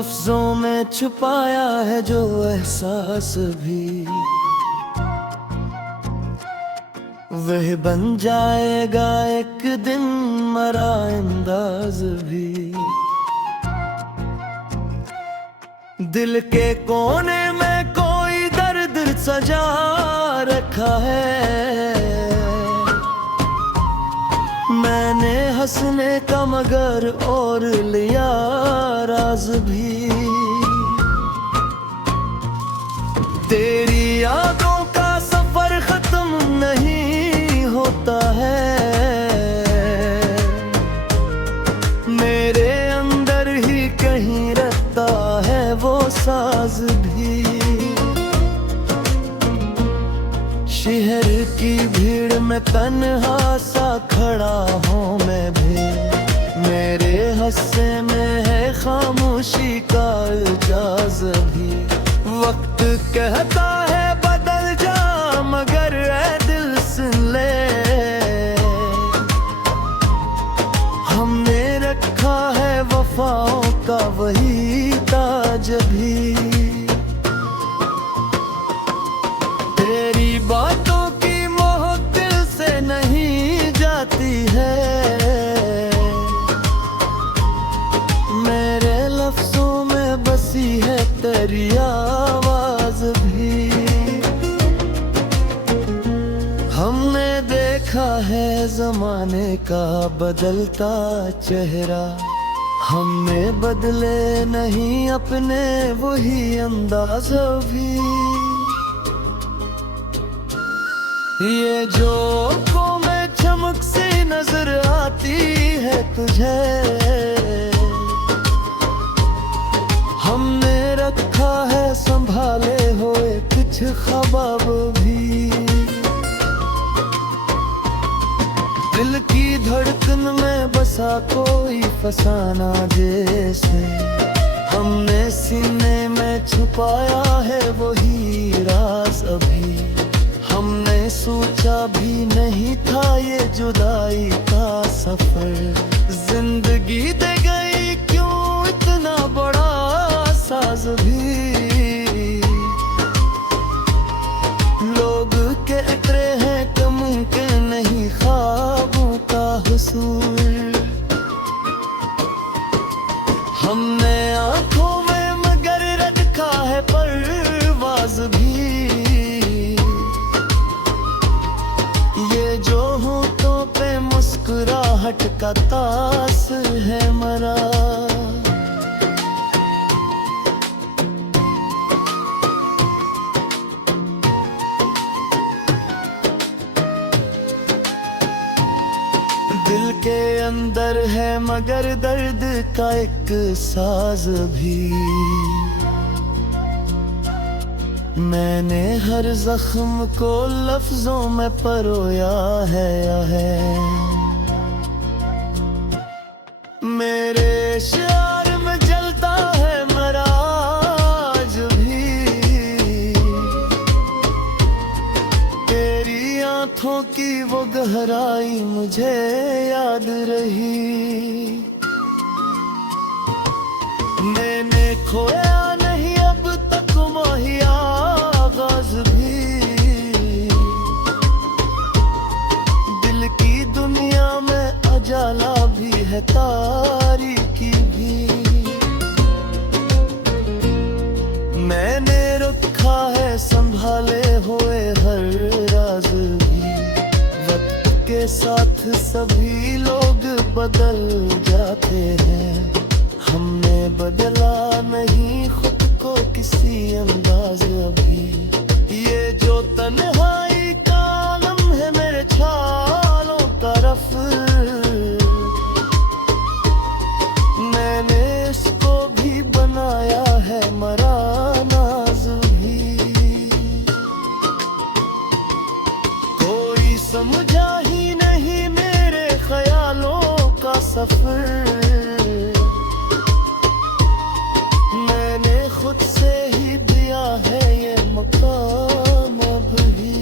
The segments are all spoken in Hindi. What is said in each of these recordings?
लफ्जों में छुपाया है जो एहसास भी, वह बन जाएगा एक दिन मरा अंदाज भी। दिल के कोने में कोई दर्द सजा रखा है, मैंने हंसने का मगर और लिया राज भी। तेरी यादों का सफर खत्म नहीं होता है, मेरे अंदर ही कहीं रहता है वो साज भी। शहर की भीड़ में तन्हा सा खड़ा हूँ मैं भी, मेरे हंसने में है खामोशी का इजाज़ भी। वक्त कहता है बदल जा मगर ऐ दिल सुन ले, हमने रखा है वफाओं का वही ताज भी। तेरी बातों की मोह दिल से नहीं जाती है, मेरे लफ्जों में बसी है तेरी आवाज भी। हमने देखा है जमाने का बदलता चेहरा, हमने बदले नहीं अपने वही अंदाज भी। ये जो में चमक सी नजर आती है तुझे, हमने रखा है संभाले हुए कुछ ख्वाब भी। दिल की धड़कन में बसा कोई फसाना जैसे, हमने सीने में छुपाया है वही राज अभी। हमने सोचा भी नहीं था ये जुदाई का सफर, जिंदगी दे गई क्यों इतना बड़ा साज भी। लोग कहते हैं कि मुमकिन नहीं ख्वाबों का हुसूल, हमने आंखों में मगर रखा है परवाज भी। ये जो होठों पे मुस्कुराहट का तास है मरा, दिल के अंदर है मगर दर्द का एक साज भी। मैंने हर जख्म को लफ्जों में परोया है, मेरे शार में जलता है मराज भी। तेरी आंखों की वो गहराई मुझे याद रही, मैंने खोया नहीं अब तक मोहिया आगाज भी। दिल की दुनिया में अजाला भी है तारीकी भी, मैंने रखा है संभाले हुए हर राज भी। वक्त के साथ सभी लोग बदल जाते हैं, हमने बदला नहीं खुद को किसी अंदाज अभी। ये जो तन्हाई का आलम है मेरे छालों तरफ, मैंने इसको भी बनाया है मरा नाज भी। कोई समझा ही नहीं मेरे ख्यालों का सफर, खुद से ही दिया है ये मकाम अब भी।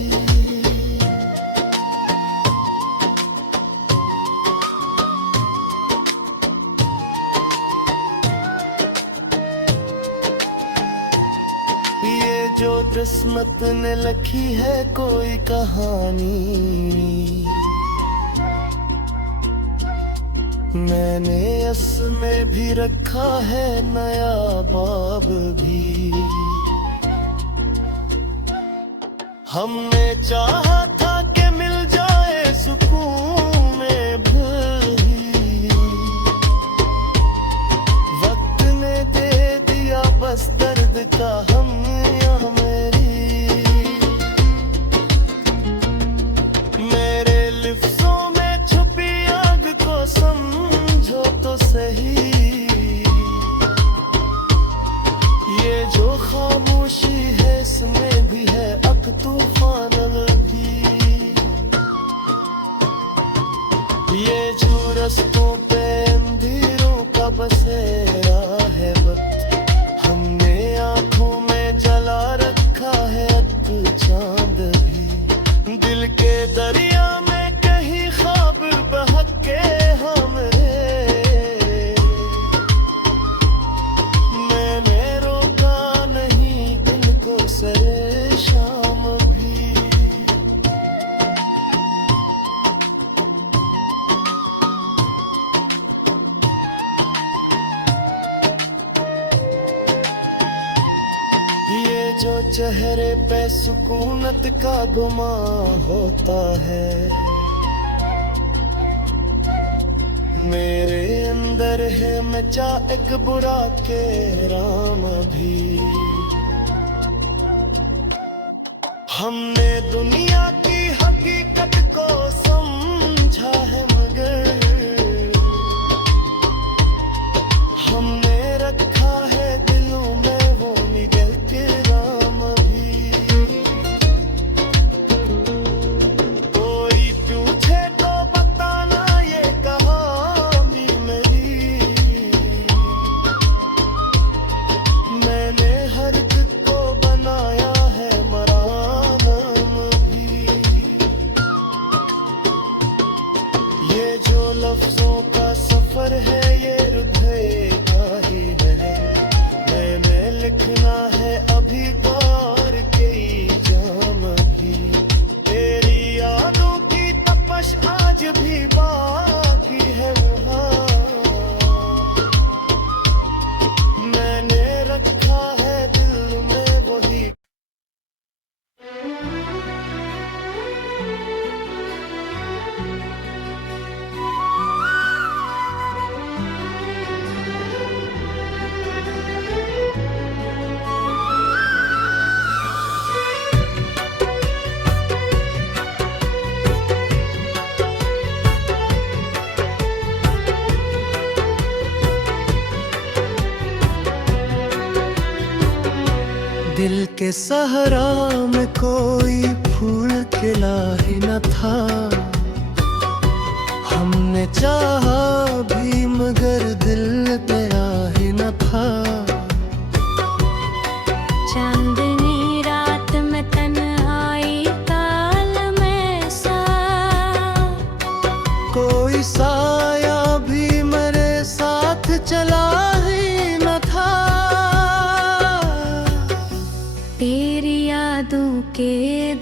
ये जो किस्मत ने लिखी है कोई कहानी, मैंने इसमें भी रखा है नया बाब भी। हमने चाहा था कि मिल जाए सुकून में भी, वक्त ने दे दिया बस दर्द का हम यहाँ मेरे लिफ्ज़ों में छुपी आग को समझो तो सही, ये जो खामोशी है इसमें भी है अक तूफान भी। ये जो रस्तों पे अंधेरों का बसेरा है वक्त, हमने आँखों में जला रखा है अक चांद भी। दिल के दरिया में कहीं ख्वाब बहके हमरे, मैंने रोका नहीं इनको सरे शाम भी। ये जो चेहरे पे सुकूनत का गुमा होता है, मेरे अंदर है मचा एक बुरा के राम भी। हमने दुनिया की हकीकत को समझा है मगर हमने रखा है दिलों में वो निगल के राम भी। कोई पूछे तो बताना ये कहानी मेरी, मैंने हर दिल को बनाया है मराम भी। ये जो लफ्जों का सफर है ये हृदय का ही है, मैंने लिखना है अभी गौर के जाम भी। तेरी यादों की तपश आज भी बाकी है वहाँ, मैंने रखा है दिल में वही। दिल के सहरा में कोई फूल खिला ही न था, हमने चाहा भी मगर दिल तेरा ही न था। चांदनी रात में तन्हाई ताल में सा, कोई साया भी मेरे साथ चला ही न था। तेरी यादों के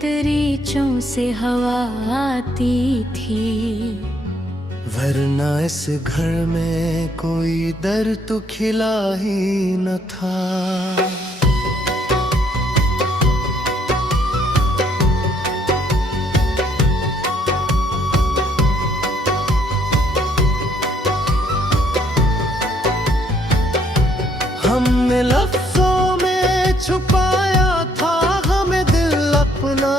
दरीचों से हवा आती थी, वरना इस घर में कोई दर तो खिला ही न था। हमने लफ्जों में छुपाया था हमें दिल अपना,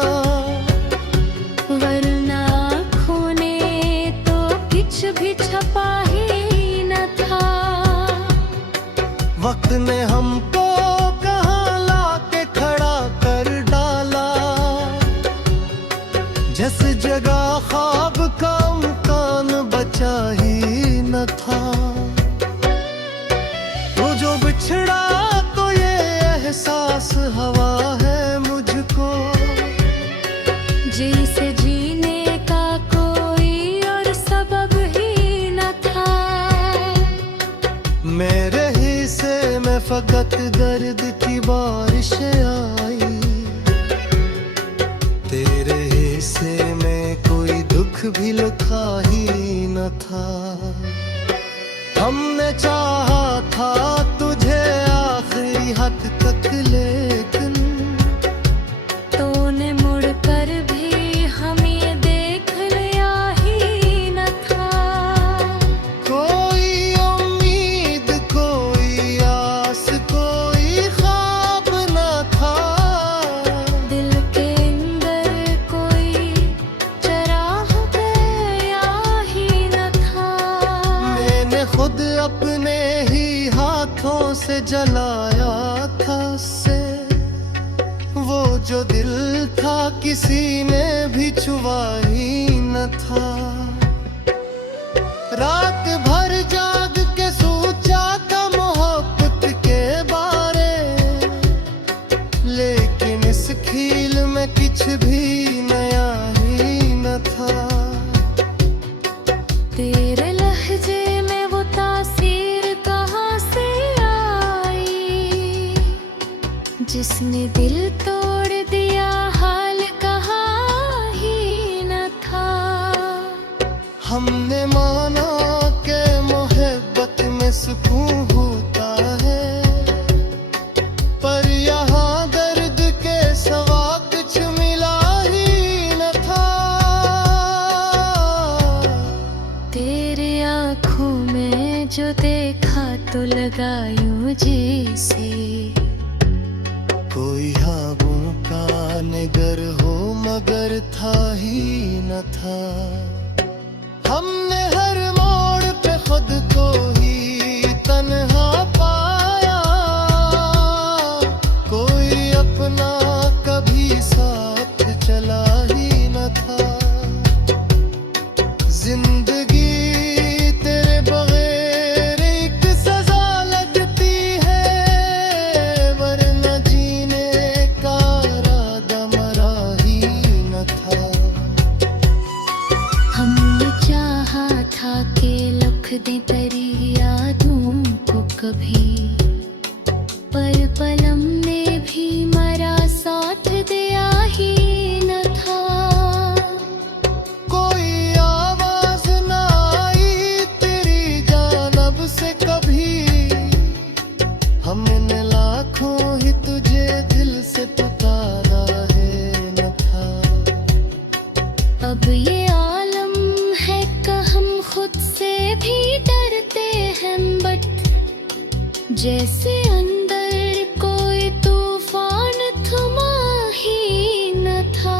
वरना आँखों ने तो कुछ भी छपा ही न था। वक्त ने हमको कहाँ लाके खड़ा कर डाला, जिस जगह ख्वाब का मकान बचा ही न था। वो जो बिछड़ा तो ये एहसास हवा है मुझको, जिसे जीने का कोई और सबब ही न था। मेरे हिस्से में फकत दर्द की बारिश आई। तेरे हिस्से में कोई दुख भी लिखा ही न था। हमने चाहा था तुझे आखिरी हद तक, लेकिन तूने मुड़कर भी हमें देख लिया ही न था। कोई उम्मीद, कोई आस, कोई ख्वाब न था। दिल के अंदर कोई चराग गया ही न था। मैंने खुद अपने ही हाथों से जलाया था से। वो जो दिल था किसी ने भी छुआ ही न था। रात भर जाग के सोचा था मोहब्बत के बारे, लेकिन इस खील में कुछ भी नया ही न था। तेरे लहजे में वो तासीर कहाँ से आई, जिसने दिल तोड़ दिया हाल कहाँ ही न था। हमने माना के मोहब्बत में सुकून होता है, पर यहाँ दर्द के सिवा कुछ मिला ही न था। तेरे आँखों में जो देखा तो लगा यूं जैसे कोई ख्वाबों का निगर हो, मगर था ही न था। हमने हर मोड़ पे खुद को ही तन्हा पाया। कोई अपना कभी साथ चला ही न था। जिंदगी तेरे बगैर एक सजा लगती है, वरना जीने का इरादा मरा ही न था। हमने चाहा था कि लख दे तेरी यादों को कभी, पर पलम ने भी मरा साथ दिया ही न था। कोई आवाज ना आई तेरी जानब से कभी, हमने लाखों ही तुझे दिल से पुकारा है न था। अब ये आलम है कि हम खुद से भी डरते हैं, बट जैसे अंदर कोई तूफान थमा ही न था।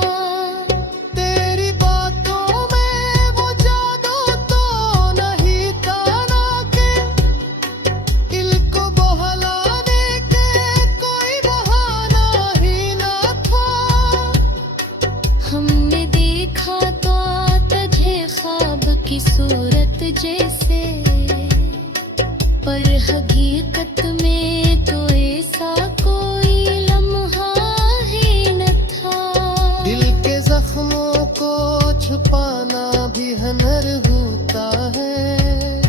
तेरी बातों में वो जादू तो नहीं था ना, के दिल को बहलाने के कोई बहाना ही ना था। हमने देखा तो तुझे ख्वाब की सूरत जैसे, पर हकीकत में तो ऐसा कोई लम्हा ही न था। दिल के जख्मों को छुपाना भी हुनर होता है।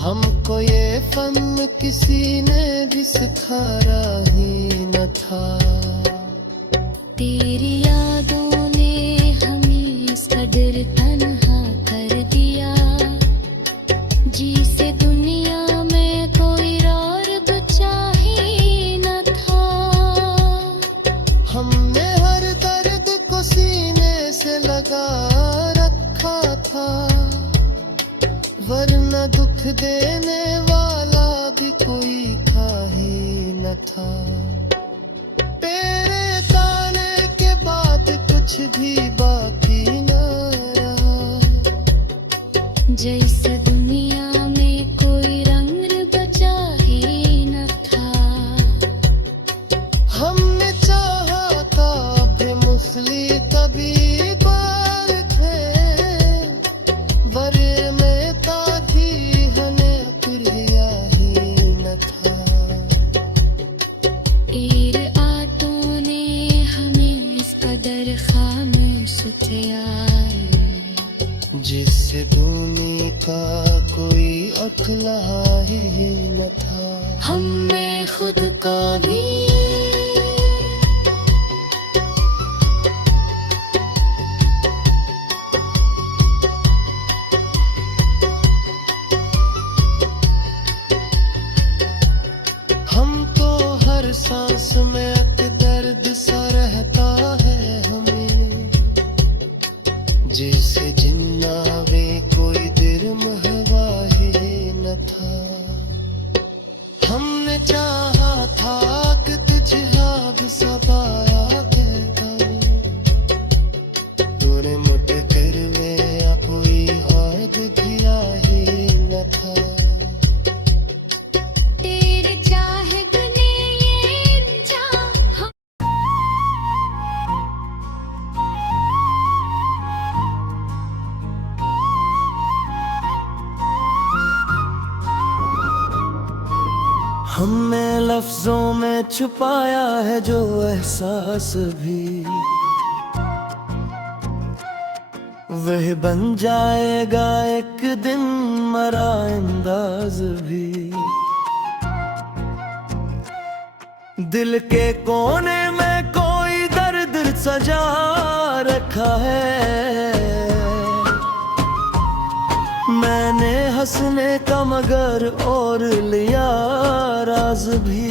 हमको ये फन किसी ने भी सिखाया ही न था। तेरी यादों ने हमें इस कदर तन्हा कर दिया, जिसे दुनिया में कोई और बचा ही न था। हमने हर दर्द को सीने से लगा रखा था, वरना दुख देने वाला भी कोई था ही न था। तेरे ताने के बाद कुछ भी बाकी न रहा, जैसे दुनिया में कोई रंग बचा ही न था। हमने चाहा था बेमुसली तभी बार थे, वरे में ताजी हने प्रिया ही न था। ईर आतों ने हमें इस कदर खामोश किया, जिससे दूनी का कोई अखला ही न था। हम में खुद का भी हमको हर सांस में एक दर्द सा रहता है हमें, जिसे जिन्ना वे कोई दिरम हवा ही न था। हमने चाहा था कि तुझे अब सबाया कहता, तूने मुझ कर में कोई हद दिया ही न था। तेरे चाहने ये चाह हमने लफ्जों में छुपाया है जो एहसास भी, वह बन जाएगा एक दिन मरा अंदाज भी। दिल के कोने में कोई दर्द सजा रखा है, मैंने हंसने का मगर और लिया राज भी।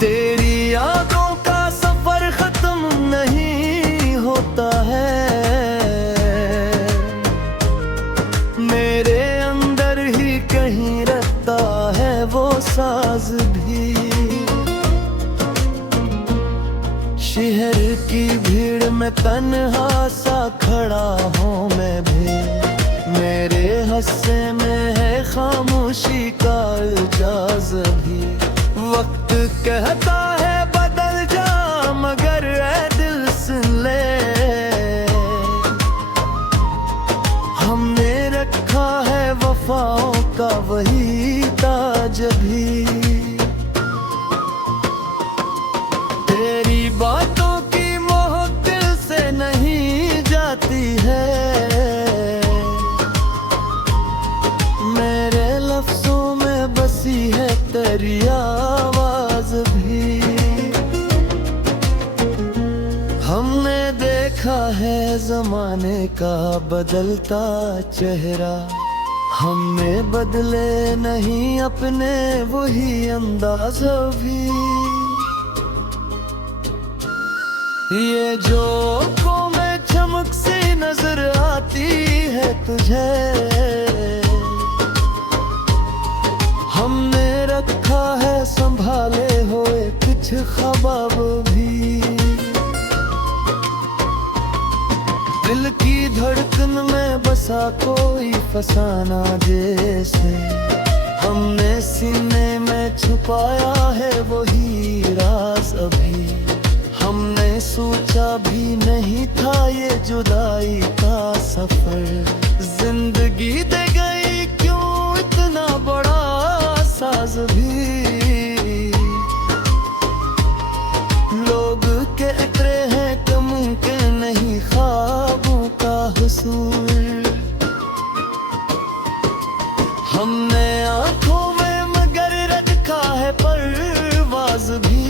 तेरी यादों का सफर खत्म नहीं होता है, मेरे अंदर ही कहीं रहता है वो साज भी। शहर की भीड़ में तन्हा सा खड़ा हूँ मैं भी, मेरे हस्से में है खामोशी का इजाज भी। वक्त कहता है बदल जा मगर ऐ दिल सुन ले, हमने रखा है वफाओं का वही ताज भी। तेरी बातों की मोह दिल से नहीं जाती है, मेरे लफ्जों में बसी है तेरी आवाज भी। हमने देखा है जमाने का बदलता चेहरा, हमने बदले नहीं अपने वही अंदाज भी। ये जो में चमक सी नजर आती है तुझे, हमने रखा है संभाले हुए कुछ ख्वाब भी। दिल की धड़कन में बसा कोई फसाना जैसे, हमने सीने में छुपाया है वही राज अभी। हमने सोचा भी नहीं था ये जुदाई का सफर, जिंदगी दे गई क्यों इतना बड़ा साज भी। लोग कहते हैं कि मुमकिन नहीं ख्वाबों का हुसूल, हमने आंखों में मगर रखा है परवाज भी।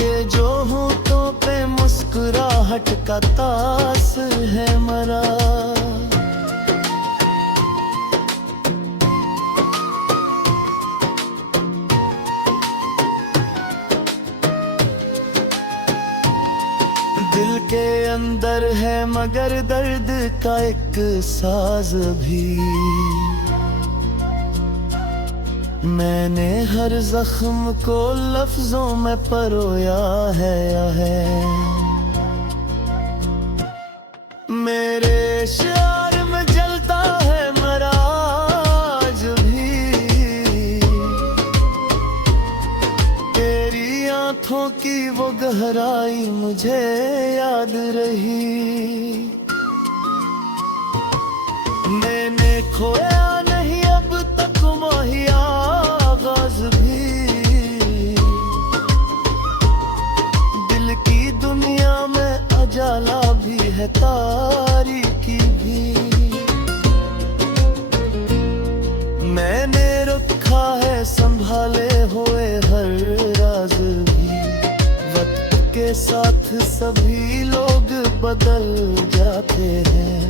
ये जो होठों पे मुस्कुराहट का तास है मरा, दिल के अंदर है मगर दर्द का एक साज भी। मैंने हर जख्म को लफ्जों में परोया है, मेरे शार में जलता है मराज भी। तेरी आंखों की वो गहराई मुझे याद रही, मैंने खोया नहीं अब तक वही आगाज भी। दिल की है तारीकी भी। मैंने रखा है संभाले हुए हर राज भी। वक्त के साथ सभी लोग बदल जाते हैं,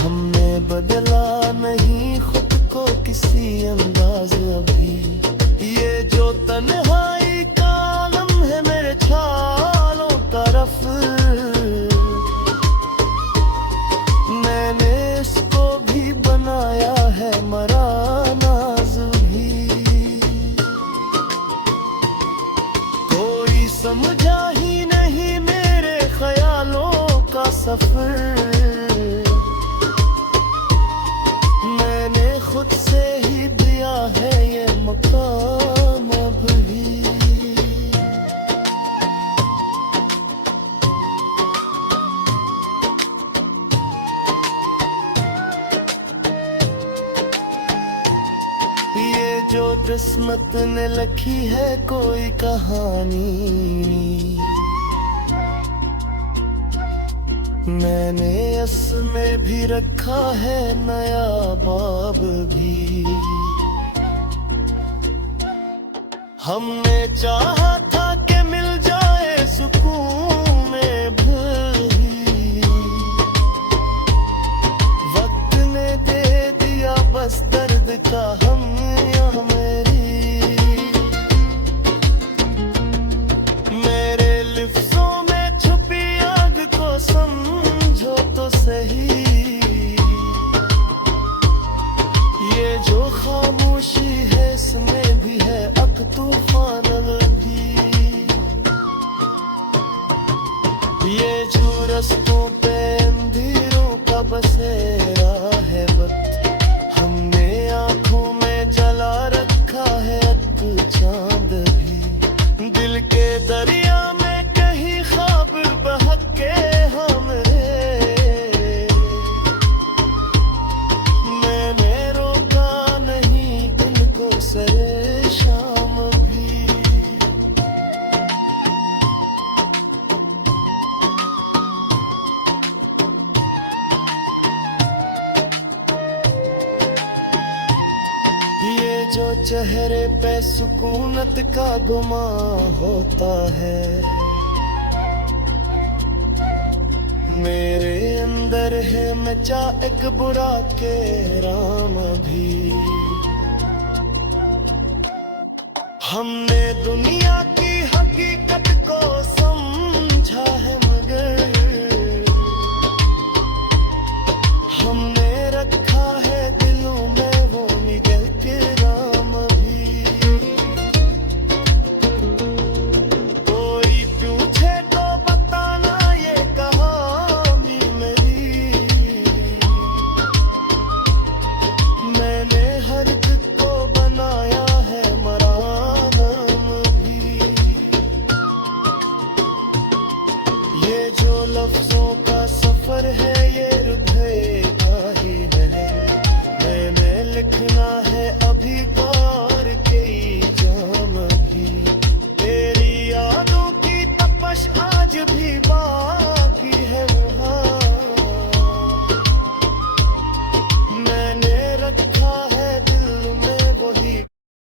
हमने बदला नहीं खुद को किसी अंदाज अभी। ये जो तन्हाई का आलम है मेरे ख्यालों तरफ, मैंने इसको भी बनाया है मरा नाज भी। कोई समझा ही नहीं मेरे ख्यालों का सफर, मैंने खुद से ही दिया है ये मकाम अब भी। ये जो किस्मत ने लिखी है कोई कहानी, मैंने इसमें भी रखा है नया बाब भी। हमने चाहा था कि मिल जाए सुकून भी, वक्त ने दे दिया बस दर्द का हम यहाँ मेरी। मेरे लिफ्ज़ों में छुपी आग को समझो तो सही, ये जो खामोशी है इसमें भी है अब तूफान भी। ये जो रस्तों पे अंधेरों का बसेरा है वक्त, हमने आंखों में जला रखा है एक चांद भी। दिल के दरिया में कहीं ख्वाब बहके हमरे, मैंने रोका नहीं इनको सरे शाम भी। ये जो चेहरे पे सुकूनत का गुमा होता है, मेरे अंदर है मचा एक बुरा के राम भी। हमने दुनिया की हकीकत को